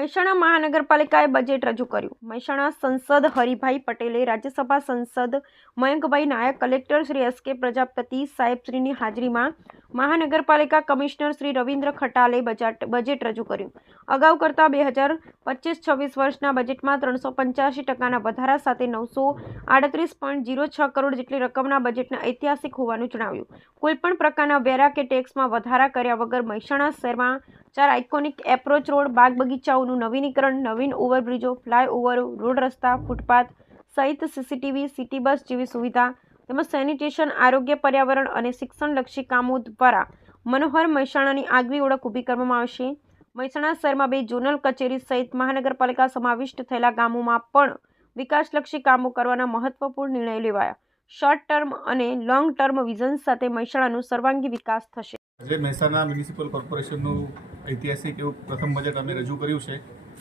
મહેસાણા મહાનગરપાલિકાએ બજેટ રજૂ કર્યું. મહેસાણા સંસદ હરિભાઈ પટેલે રાજ્યસભા સંસદ Mayankbhai Nayak, collector Shri S K Prajapati સાહેબશ્રીની હાજરીમાં મહાનગરપાલિકા commissioner Shri Ravindra Khatale budget budget રજૂ કર્યું. અગાઉ કરતાં બે હજાર પચીસ છવ્વીસ વર્ષના બજેટમાં ત્રણસો પંચ્યાસી ટકાના વધારા સાથે નવસો આડત્રીસ પોઈન્ટ જીરો છ કરોડ જેટલી રકમના બજેટને ઐતિહાસિક હોવાનું જણાવ્યું. કોઈપણ પ્રકારના વેરા કે ટેક્સમાં વધારા કર્યા વગર મહેસાણા શહેરમાં ચાર આઇકોનિક એપ્રોચ રોડ બાગ બગીચાઓનું નવીનીકરણ, નવીન ઓવરબ્રિજો ફ્લાયઓવર રોડ રસ્તા, ફૂટપાથ સહિત સીસીટીવી સિટી બસ જેવી સુવિધા તેમજ સેનિટેશન આરોગ્ય પર્યાવરણ અને શિક્ષણલક્ષી કામો દ્વારા મનોહર મહેસાણાની આગવી ઓળખ ઊભી કરવામાં આવશે મહેસાણા શહેરમાં બે ઝોનલ કચેરી સહિત મહાનગરપાલિકા સમાવિષ્ટ થયેલા ગામોમાં પણ વિકાસલક્ષી કામો કરવાના મહત્વપૂર્ણ નિર્ણય લેવાયા. શોર્ટ ટર્મ અને લોંગ ટર્મ વિઝન સાથે મહેસાણાનો સર્વાંગી વિકાસ થશે. આજે મહેસાણા મ્યુનિસિપલ કોર્પોરેશનનું ઐતિહાસિક એવું પ્રથમ બજેટ અમે રજૂ કર્યું છે.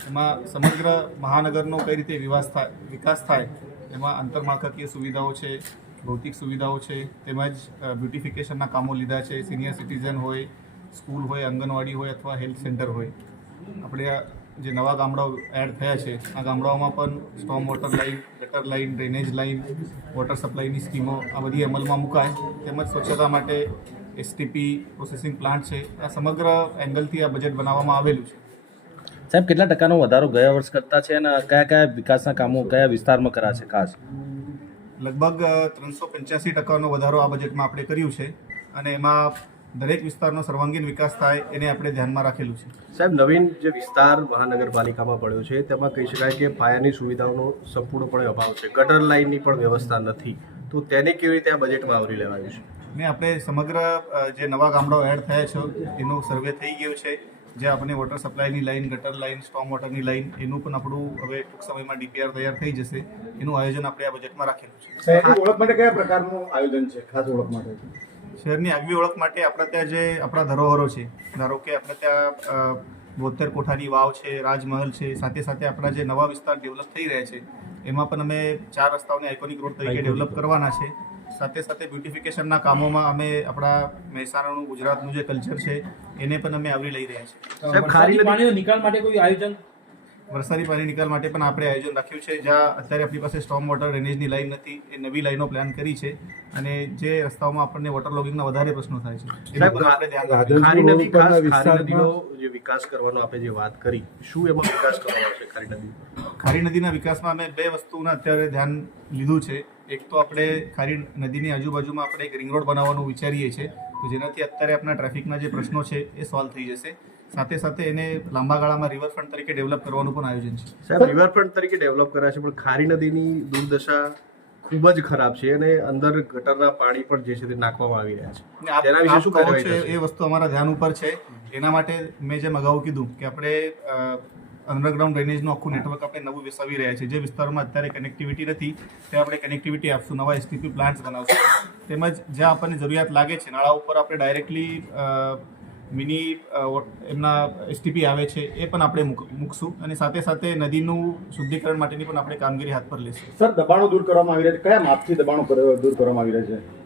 એમાં સમગ્ર મહાનગરનો કઈ રીતે વિવાસ થાય વિકાસ થાય, એમાં આંતરમાળખાકીય સુવિધાઓ છે, ભૌતિક સુવિધાઓ છે, તેમજ બ્યુટિફિકેશનના કામો લીધા છે, સિનિયર સિટીઝન હોય, સ્કૂલ હોય, આંગણવાડી હોય અથવા હેલ્થ સેન્ટર હોય. આપણે જે નવા ગામડાઓ એડ થયા છે, આ ગામડાઓમાં પણ સ્ટોમ વોટર લાઇન ગટર લાઇન ડ્રેનેજ લાઇન વોટર સપ્લાયની સ્કીમો આ બધી અમલમાં મુકાય. તેમજ સ્વચ્છતા માટે એસટીપી પ્રોસેસિંગ પ્લાન્ટ છે. આ સમગ્ર એંગલથી આ બજેટ બનાવવામાં આવેલું છે. સાહેબ કેટલા ટકાનો વધારો ગયા વર્ષ કરતા છે અને કયા કયા વિકાસના કામો કયા વિસ્તારમાં કરા છે ખાસ? લગભગ ત્રણસો પંચ્યાસી ટકાનો વધારો આ બજેટમાં આપણે કર્યું છે અને એમાં દરેક વિસ્તારનો સર્વાંગીણ વિકાસ થાય એને આપણે ધ્યાનમાં રાખેલું છે. સાહેબ નવીન જે વિસ્તાર મહાનગરપાલિકામાં પડ્યો છે તેમાં કહી શકાય કે પાયાની સુવિધાઓનો સંપૂર્ણપણે અભાવ છે. ગટર લાઇનની પણ વ્યવસ્થા નથી. તો તેને કેવી રીતે આ બજેટમાં આવરી લેવાયું છે? ને આપણે સમગ્ર જે નવા ગામડાઓ એડ થયા છે એનો સર્વે થઈ ગયો છે જે આપણે વોટર સપ્લાયની લાઇન ગટર લાઇન સ્ટોમ વોટરની લાઇન એનું પણ આપણું હવે ટૂંક સમયમાં ડીપીઆર તૈયાર થઈ જશે. એનું આયોજન આપણે આ બજેટમાં રાખેલું છે. શહેરની ઓળખ માટે કયા પ્રકારનું આયોજન છે? ખાસ ઓળખ માટે. શહેરની આગવી ઓળખ માટે આપણે ત્યાં જે આપણા ધરોહરો છે ધારો કે આપણે ત્યાં બોતેર કોઠાની વાવ છે રાજમહલ છે સાથે સાથે આપણા જે નવા વિસ્તાર ડેવલપ થઈ રહ્યા છે એમાં પણ અમે ચાર રસ્તાઓને આઇકોનિક રોડ તરીકે ડેવલપ કરવાના છે. સાથે સાથે બ્યુટિફિકેશનના કામોમાં અમે આપણા મહેસાણાનું ગુજરાતનું જે કલ્ચર છે, એને પણ અમે આવરી લઈ રહ્યા છીએ. નિકાલ માટે કોઈ આયોજન વરસાદી પાણી નિકાલ માટે પણ આપણે આયોજન રાખ્યું છે. જ્યાં અત્યારે આપણી પાસે સ્ટોમ વોટર ડ્રેનેજની લાઇન નથી એ નવી લાઈનો પ્લાન કરી છે અને જે રસ્તાઓમાં આપણને વોટર લોગિંગના વધારે પ્રશ્નો થાય છે. એ સાહેબ, બધું આપણે ધ્યાન રાખીશું. ખારી નદી ખારી નદીનો જે વિકાસ કરવાનો આપણે જે વાત કરી શું એમાં વિકાસ કરવાનો છે ખારી નદી? ખારી નદીના વિકાસમાં અમે બે વસ્તુના અત્યારે ધ્યાન લીધું છે. એક તો આપણે ખારી નદીની આજુબાજુમાં આપણે એક રિંગ રોડ બનાવવાનું વિચારીએ છીએ. તો જેનાથી અત્યારે આપણા ટ્રાફિકના જે પ્રશ્નો છે એ સોલ્વ થઈ જશે. સાથે સાથે એને લાંબા ગાળામાં રિવરફ્રન્ટ તરીકે ડેવલપ કરવાનું પણ આયોજન છે. સાહેબ રિવરફ્રન્ટ તરીકે ડેવલપ કરાય છે પણ ખારી નદીની દુર્દશા ખૂબ જ ખરાબ છે અને અંદર ગટરના પાણી પણ જે છે તે નાખવામાં આવી રહ્યા છે. ને તેના વિશે શું કહો છે એ વસ્તુ અમારા ધ્યાન ઉપર છે. એના માટે મેં જેમ અગાઉ કીધું કે આપણે અંડરગ્રાઉન્ડ ડ્રેનેજનું આખું નેટવર્ક આપણે નવું વિકસાવી રહ્યા છીએ. જે વિસ્તારોમાં અત્યારે કનેક્ટિવિટી નથી ત્યાં આપણે કનેક્ટિવિટી આપશું નવા એસટીપી પ્લાન્ટ્સ બનાવશું. તેમજ જ્યાં આપણને જરૂરિયાત લાગે છે નાળા ઉપર આપણે ડાયરેક્ટલી મિની એમના એસટીપી આવે છે એ પણ આપણે મૂક- મૂકશું. અને સાથે સાથે નદીનું શુદ્ધિકરણ માટેની પણ આપણે કામગીરી હાથ પર લેશું. સર દબાણો દૂર કરવામાં આવી રહ્યા છે. કયા માપથી દબાણો દૂર કરવામાં આવી રહ્યા છે?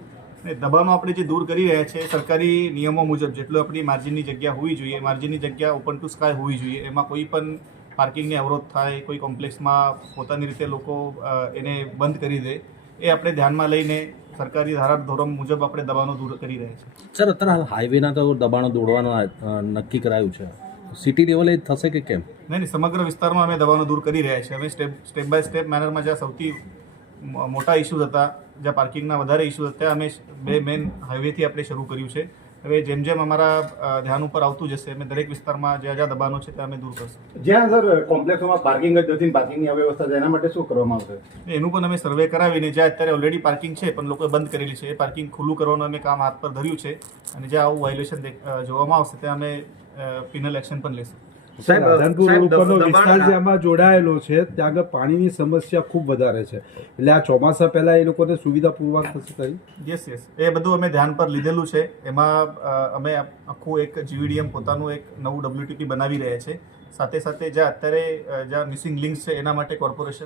ને દબાણો આપણે જે દૂર કરી રહ્યા છે સરકારી નિયમો મુજબ જેટલું આપણી માર્જિનની જગ્યા હોવી જોઈએ માર્જિનની જગ્યા ઓપન ટુ સ્કાય હોવી જોઈએ એમાં કોઈ પણ પાર્કિંગની અવરોધ થાય કોઈ કોમ્પ્લેક્સમાં પોતાની રીતે લોકો એને બંધ કરી દે એ આપણે ધ્યાનમાં લઈને સરકારી ધારા ધોરણ મુજબ આપણે દબાણો દૂર કરી રહ્યા છીએ. સર અત્યારે હાલ હાઈવેના તો દબાણો દોડવાનું નક્કી કરાયું છે. સિટી લેવલે થશે કે કેમ? નહીં નહીં સમગ્ર વિસ્તારમાં અમે દબાણો દૂર કરી રહ્યા છીએ. અમે સ્ટેપ સ્ટેપ બાય સ્ટેપ મેનરમાં જ્યાં સૌથી મોટા ઇસ્યુઝ હતા જ્યાં પાર્કિંગના વધારે ઇસ્યુઝ હતા અમે બે મેન હાઈવેથી આપણે શરૂ કર્યું છે. હવે જેમ જેમ અમારા ધ્યાન ઉપર આવતું જશે અમે દરેક વિસ્તારમાં જ્યાં જ્યાં દબાણો છે ત્યાં અમે દૂર કરશું. જ્યાં સર કોમ્પ્લેક્સમાં પાર્કિંગ જ નથી પાર્કિંગની અવ્યવસ્થા છે એના માટે શું કરવામાં આવશે? એનું પણ અમે સર્વે કરાવીને જ્યાં અત્યારે ઓલરેડી પાર્કિંગ છે પણ લોકોએ બંધ કરેલી છે. એ પાર્કિંગ ખુલ્લું કરવાનું અમે કામ હાથ પર ધર્યું છે. અને જ્યાં આવું વાયોલેશન જોવામાં આવશે ત્યાં અમે પિનલ એક્શન પણ લેશું. રાધનપુર ઉપરનો વિસ્તાર જે આમાં જોડાયેલો છે ત્યાં આગળ પાણીની સમસ્યા ખૂબ વધારે છે. એટલે આ ચોમાસા પહેલા એ લોકોને સુવિધા પૂરવાર થશે કરી યસ યસ. એ બધું અમે ધ્યાન પર લીધેલું છે. એમાં અમે આખું એક જીવીડીએમ પોતાનું એક નવું ડબ્લ્યુટીપી બનાવી રહ્યા છે. સાથે સાથે જ્યાં અત્યારે જ્યાં મિસિંગ લિંક્સ છે એના માટે કોર્પોરેશન